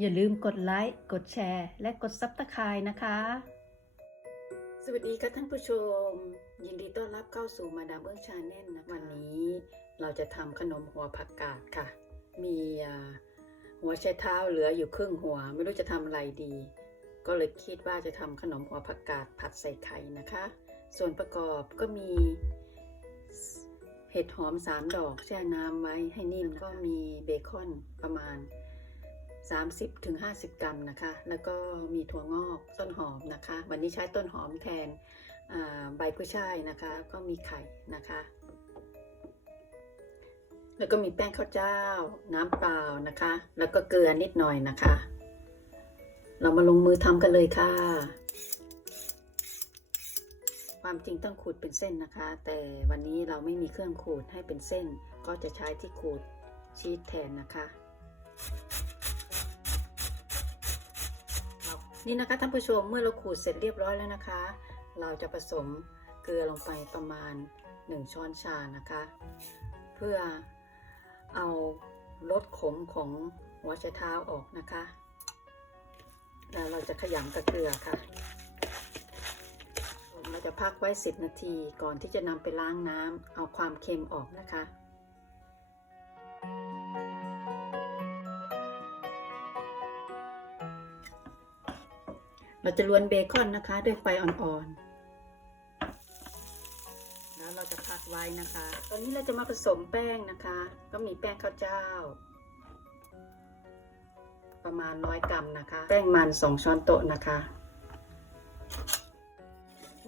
อย่าลืมกดไลค์ กดแชร์ และกดซับสไครต์นะคะ สวัสดีค่ะท่านผู้ชม ยินดีต้อนรับเข้าสู่มาดามเอื้องชาแนลนะวันนี้ เราจะทำขนมหัวผักกาดค่ะ มีหัวไชเท้าเหลืออยู่ครึ่งหัว ไม่รู้จะทำอะไรดี ก็เลยคิดว่าจะทำขนมหัวผักกาดผัดใส่ไข่นะคะ ส่วนประกอบก็มีเห็ดหอมสามดอกแช่น้ำไว้ให้นิ่มก็มีเบคอนประมาณ 30-50 กรัมนะคะ แล้วก็มีถั่วงอกต้นหอมนะคะ วันนี้ใช้ต้นหอมแทนใบกุ้ยช่ายนะคะ ก็มีไข่นะคะ แล้วก็มีแป้งข้าวเจ้า น้ำเปล่านะคะ แล้วก็เกลือนิดหน่อยนะคะ เรามาลงมือทำกันเลยค่ะ ความจริงต้องขูดเป็นเส้นนะคะ แต่วันนี้เราไม่มีเครื่องขูดให้เป็นเส้น ก็จะใช้ที่ขูดชีสแทนนะคะ นี่นะคะท่านผู้ชมเมื่อเราขูดเสร็จเรียบร้อยแล้วนะคะ เราจะผสมเกลือลงไปประมาณ 1 ช้อนชานะคะ เพื่อเอารสขมของหัวไชเท้าออกนะคะ แล้วเราจะขยำกับเกลือค่ะ เราจะพักไว้ 10 นาทีก่อนที่จะนำไปล้างน้ำเอาความเค็มออกนะคะ เราจะล้วนเบคอนนะคะ ด้วยไฟอ่อนๆ แล้วเราจะพักไว้นะคะ ตอนนี้เราจะมาผสมแป้งนะคะ ก็มีแป้งข้าวเจ้า ประมาณร้อยกรัมนะคะ แป้งมันสองช้อนโต๊ะนะคะ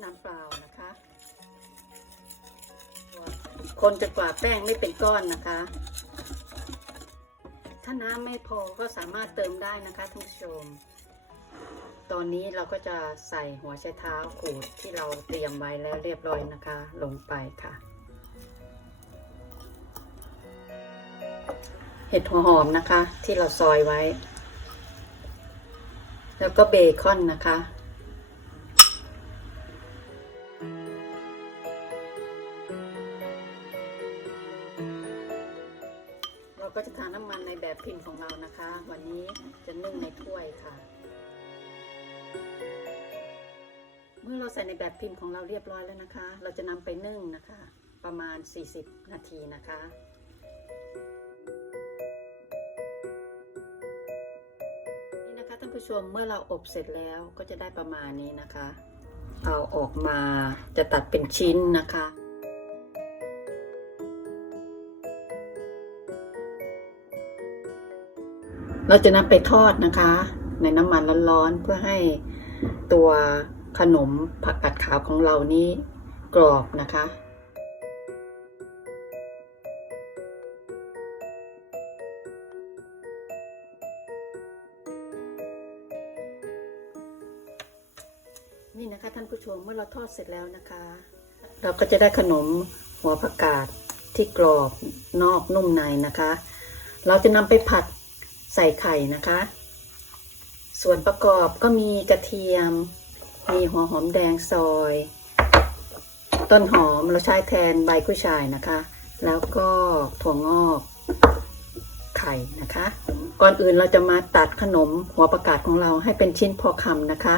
น้ำเปล่านะคะคนจนกว่าแป้งไม่เป็นก้อนนะคะ ถ้าน้ำไม่พอก็สามารถเติมได้นะคะท่านผู้ชม ตอนนี้เราก็จะใส่หัวไชเท้าขูดที่เราเตรียมไว้แล้วเรียบร้อยนะคะ ลงไปค่ะ เห็ดหัวหอมนะคะ ที่เราซอยไว้ แล้วก็เบคอนนะคะเราก็จะทาน้ำมันในแบบพิมพ์ของเรานะคะ วันนี้จะนึ่งในถ้วยค่ะ มื่อเราใส่ในแบบพิมพ์ของเราเรียบร้อยแล้วนะคะ เราจะนำไปนึ่งนะคะ ประมาณ 40 นาทีนะคะนี่นะคะท่านผู้ชมเมื่อเราอบเสร็จแล้วก็จะได้ประมาณนี้นะคะ เอาออกมาจะตัดเป็นชิ้นนะคะเราจะนำไปทอดนะคะ ในน้ำมันร้อนๆเพื่อให้ตัว ขนมผักกัดขาวของเรานี้กรอบนะคะ นี่นะคะท่านผู้ชมเมื่อเราทอดเสร็จแล้วนะคะ เราก็จะได้ขนมหัวผักกาดที่กรอบนอกนุ่มในนะคะ เราจะนำไปผัดใส่ไข่นะคะ ส่วนประกอบก็มีกระเทียม มีหัวหอมแดงซอย ต้นหอมเราใช้แทนใบกุ้ยช่ายนะคะ แล้วก็ถั่วงอกไข่นะคะ ก่อนอื่นเราจะมาตัดขนมหัวประกาศของเราให้เป็นชิ้นพอคำนะคะ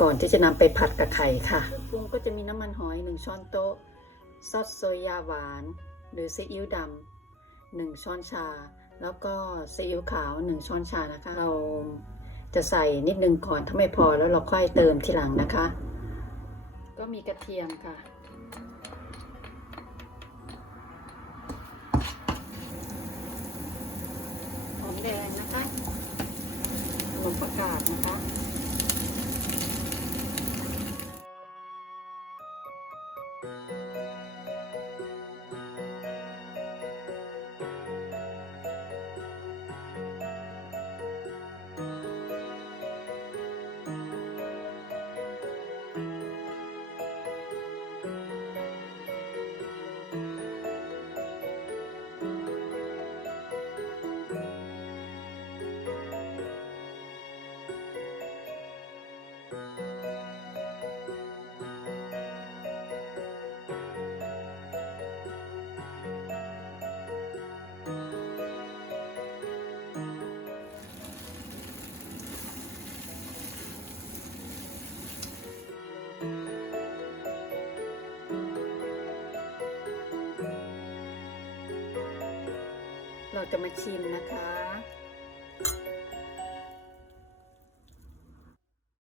ก่อนที่จะนำไปผัดกับไข่ค่ะปรุงก็จะมีน้ำมันหอย1ช้อนโต๊ะ ซอสโซยาหวาน หรือซีอิ๊วดำหนึ่งช้อนชา แล้วก็ซีอิ๊วขาว1ช้อนชานะคะเรา จะใส่นิดนึงก่อนถ้าไม่พอแล้วเราค่อยเติมทีหลังนะคะ ก็มีกระเทียมค่ะ หอมแดงนะคะหอมประกาศนะคะ จะมาชิมนะคะ